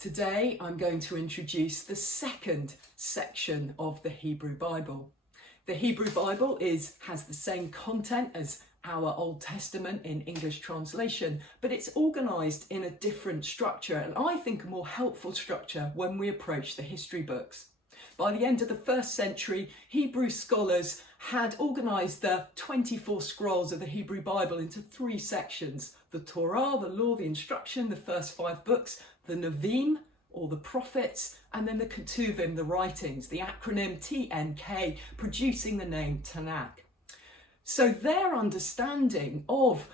Today I'm going to introduce the second section of the Hebrew Bible. The Hebrew Bible has the same content as our Old Testament in English translation, but it's organised in a different structure, and I think a more helpful structure when we approach the history books. By the end of the first century, Hebrew scholars had organised the 24 scrolls of the Hebrew Bible into three sections: the Torah, the law, the instruction, the first 5 books, the Nevi'im, or the prophets, and then the Ketuvim, the writings, the acronym TNK, producing the name Tanakh. So their understanding of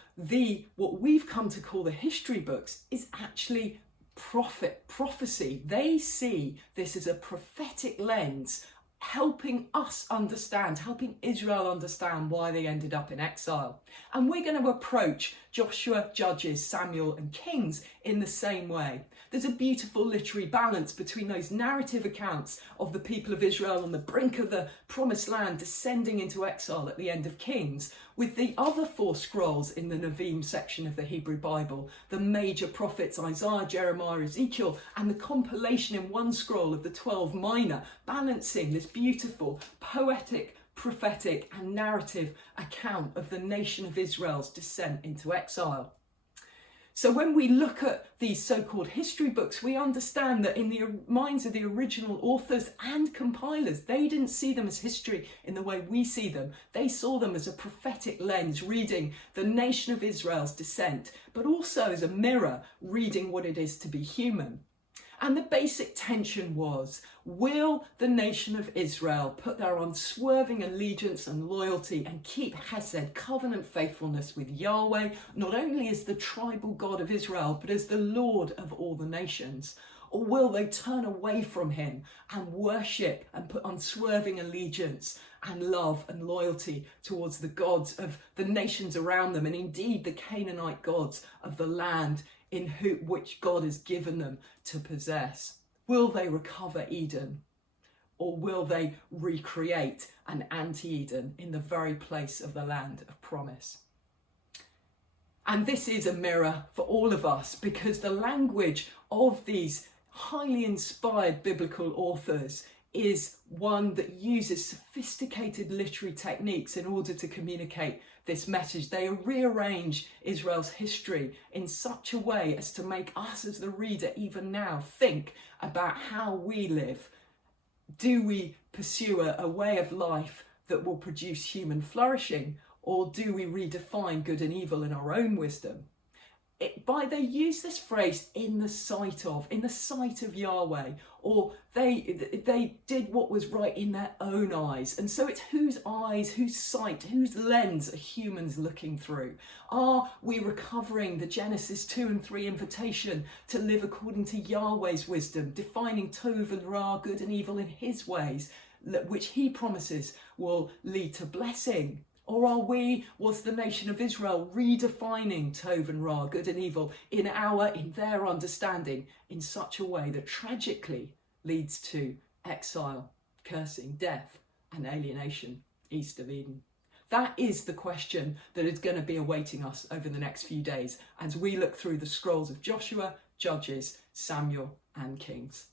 what we've come to call the history books is actually prophecy. They see this as a prophetic lens, helping us understand, helping Israel understand why they ended up in exile. And we're going to approach Joshua, Judges, Samuel and Kings in the same way. There's a beautiful literary balance between those narrative accounts of the people of Israel on the brink of the promised land descending into exile at the end of Kings, with the other 4 scrolls in the Nevi'im section of the Hebrew Bible, the major prophets Isaiah, Jeremiah, Ezekiel, and the compilation in one scroll of the 12 minor, balancing this beautiful, poetic, prophetic and narrative account of the nation of Israel's descent into exile. So when we look at these so-called history books, we understand that in the minds of the original authors and compilers, they didn't see them as history in the way we see them. They saw them as a prophetic lens, reading the nation of Israel's descent, but also as a mirror, reading what it is to be human. And the basic tension was, will the nation of Israel put their unswerving allegiance and loyalty and keep Hesed, covenant faithfulness with Yahweh, not only as the tribal God of Israel, but as the Lord of all the nations? Or will they turn away from him and worship and put unswerving allegiance and love and loyalty towards the gods of the nations around them, and indeed the Canaanite gods of the land in which God has given them to possess? Will they recover Eden, or will they recreate an anti-Eden in the very place of the land of promise? And this is a mirror for all of us, because the language of these highly inspired biblical authors is one that uses sophisticated literary techniques in order to communicate this message. They rearrange Israel's history in such a way as to make us as the reader even now think about how we live. Do we pursue a way of life that will produce human flourishing, or do we redefine good and evil in our own wisdom? They use this phrase in the sight of Yahweh, or they did what was right in their own eyes. And so it's whose eyes, whose sight, whose lens are humans looking through? Are we recovering the Genesis 2 and 3 invitation to live according to Yahweh's wisdom, defining Tov and Ra, good and evil in his ways, which he promises will lead to blessing? Or was the nation of Israel redefining Tov and Ra, good and evil, in their understanding in such a way that tragically leads to exile, cursing, death and alienation east of Eden? That is the question that is going to be awaiting us over the next few days as we look through the scrolls of Joshua, Judges, Samuel and Kings.